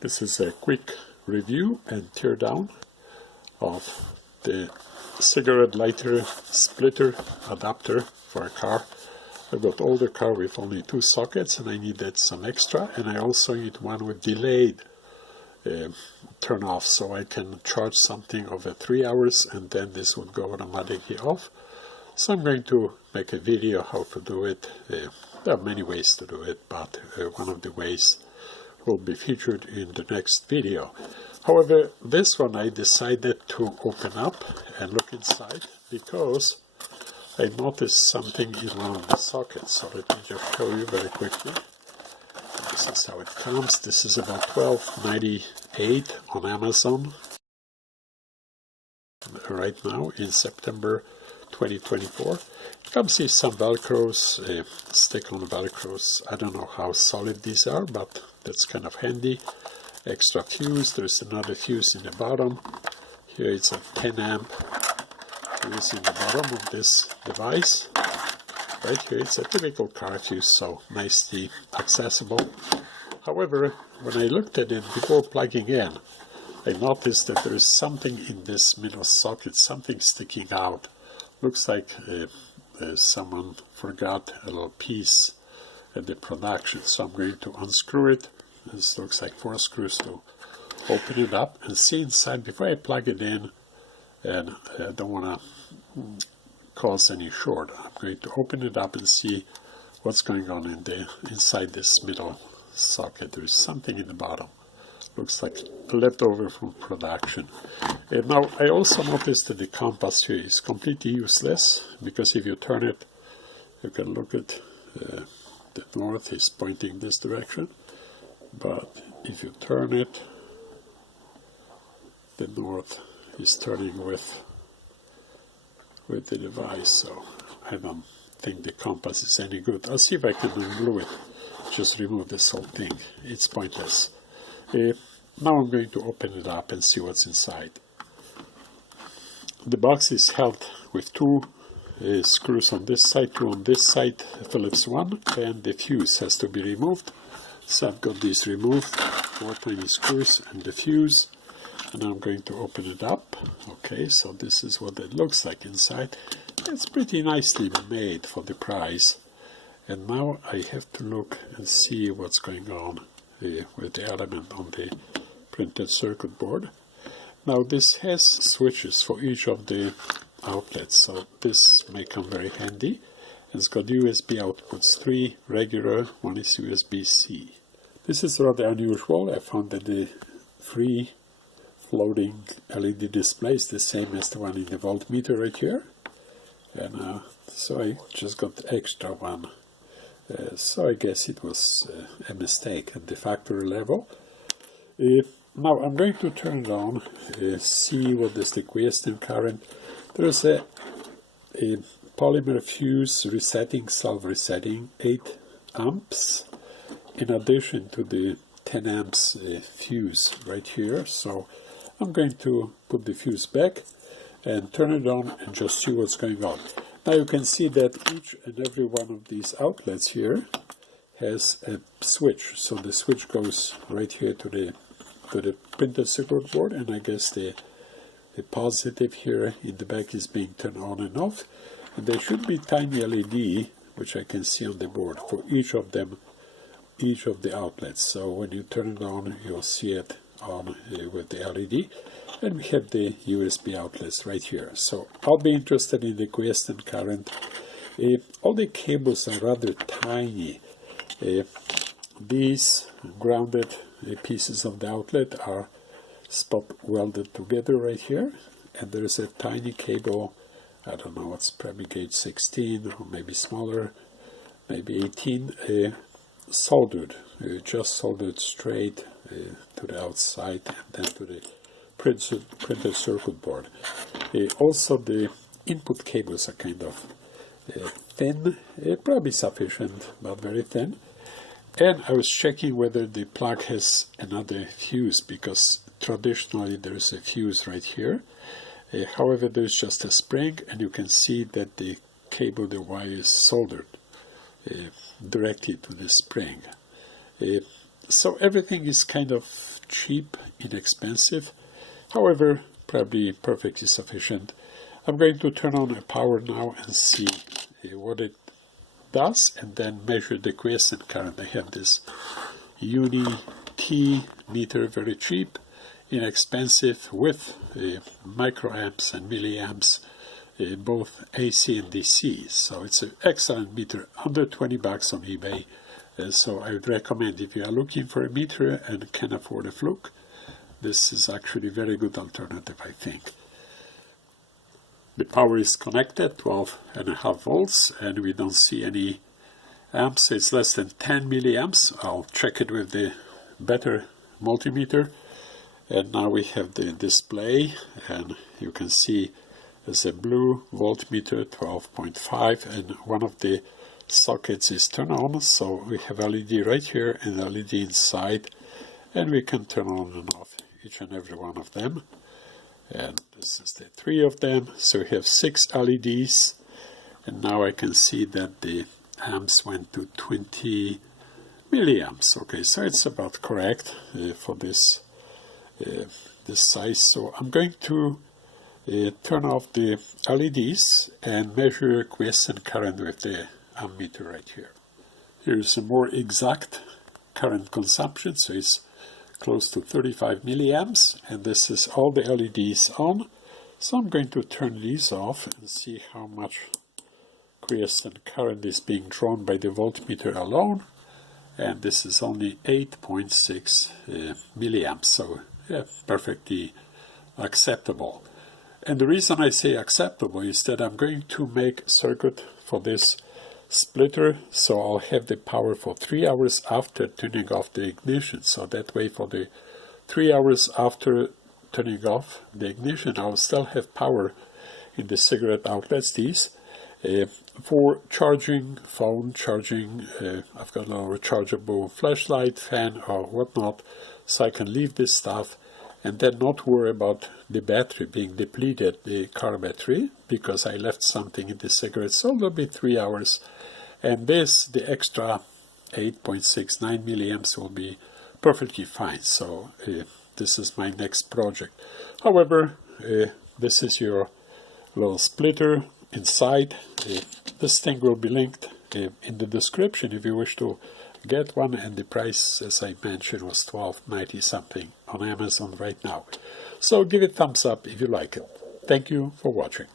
This is a quick review and teardown of the cigarette lighter splitter adapter for a car. I've got older car with only 2 sockets and I needed some extra, and I also need one with delayed turn off, so I can charge something over 3 hours and then this would go automatically off. So I'm going to make a video how to do it. There are many ways to do it, but one of the ways will be featured in the next video. However, this one I decided to open up and look inside because I noticed something in one of the sockets. So let me just show you very quickly. This is how it comes. This is about $12.98 on Amazon right now in September 2024. It comes with some velcros, stick-on velcros. I don't know how solid these are, but that's kind of handy. Extra fuse. There's another fuse in the bottom. Here it's a 10 amp fuse in the bottom of this device. Right here it's a typical car fuse, so nicely accessible. However, when I looked at it before plugging in, I noticed that there is something in this middle socket, something sticking out. Looks like someone forgot a little piece at the production, so I'm going to unscrew it. This looks like 4 screws to open it up and see inside before I plug it in, and I don't want to cause any short. I'm going to open it up and see what's going on inside this middle socket. There's something in the bottom. Looks like leftover from production. And now I also noticed that the compass here is completely useless, because if you turn it, you can look at the north is pointing this direction, but if you turn it, the north is turning with the device, so I don't think the compass is any good. I'll see if I can undo it, just remove this whole thing. It's pointless. Now I'm going to open it up and see what's inside. The box is held with 2 screws on this side, 2 on this side, Phillips one, and the fuse has to be removed. So I've got these removed, 4 tiny screws and the fuse, and I'm going to open it up. Okay, so this is what it looks like inside. It's pretty nicely made for the price. And now I have to look and see what's going on with the element on the printed circuit board. Now this has switches for each of the outlets, so this may come very handy. It's got USB outputs, 3 regular, 1 is USB-C. This is rather unusual. I found that the free floating LED display is the same as the one in the voltmeter right here. And so I just got the extra one. So I guess it was a mistake at the factory level. Now I'm going to turn it on, see what is the quiescent current. There's a polymer fuse resetting, self-resetting, 8 amps, in addition to the 10 amps fuse right here. So I'm going to put the fuse back and turn it on and just see what's going on. Now you can see that each and every one of these outlets here has a switch. So the switch goes right here to the printed circuit board, and I guess the positive here in the back is being turned on and off. And there should be tiny LED, which I can see on the board, for each of them, each of the outlets. So when you turn it on, you'll see it on with the LED. And we have the USB outlets right here. So I'll be interested in the quiescent current. All the cables are rather tiny. These grounded pieces of the outlet are spot welded together right here. And there is a tiny cable, I don't know, it's probably gauge 16 or maybe smaller, maybe 18, soldered, just soldered straight to the outside and then to the printed circuit board. Also the input cables are kind of thin, probably sufficient, but very thin. And I was checking whether the plug has another fuse, because traditionally there is a fuse right here. However, there's just a spring, and you can see that the cable, the wire is soldered directly to the spring. So everything is kind of cheap, inexpensive. However, probably perfectly sufficient. I'm going to turn on a power now and see what it does, and then measure the quiescent current. I have this Uni T meter, very cheap, inexpensive, with microamps and milliamps, both AC and DC. So it's an excellent meter, under 20 bucks on eBay. So I would recommend, if you are looking for a meter and can afford a Fluke, this is actually a very good alternative, I think. The power is connected, 12.5 volts, and we don't see any amps. It's less than 10 milliamps. I'll check it with the better multimeter. And now we have the display, and you can see there's a blue voltmeter, 12.5, and one of the sockets is turned on. So we have LED right here and LED inside, and we can turn on and off each and every one of them. And this is the 3 of them, so we have 6 LEDs, and now I can see that the amps went to 20 milliamps. Okay, so it's about correct for this size. So I'm going to turn off the LEDs and measure quiescent current with the ammeter right here. Here's a more exact current consumption, so it's close to 35 milliamps, and this is all the LEDs on. So I'm going to turn these off and see how much quiescent current is being drawn by the voltmeter alone, and this is only 8.6 milliamps, so yeah, perfectly acceptable. And the reason I say acceptable is that I'm going to make a circuit for this splitter, so I'll have the power for 3 hours after turning off the ignition. So that way, for the 3 hours after turning off the ignition, I'll still have power in the cigarette outlets, these, for charging phone, charging, I've got a rechargeable flashlight, fan or whatnot, so I can leave this stuff and then not worry about the battery being depleted, the car battery, because I left something in the cigarette. So it'll be 3 hours, and this, the extra 8.69 milliamps, will be perfectly fine. So this is my next project. However, this is your little splitter inside. This thing will be linked in the description if you wish to get one, and the price, as I mentioned, was $12.90 something on Amazon right now. So give it a thumbs up if you like it. Thank you for watching.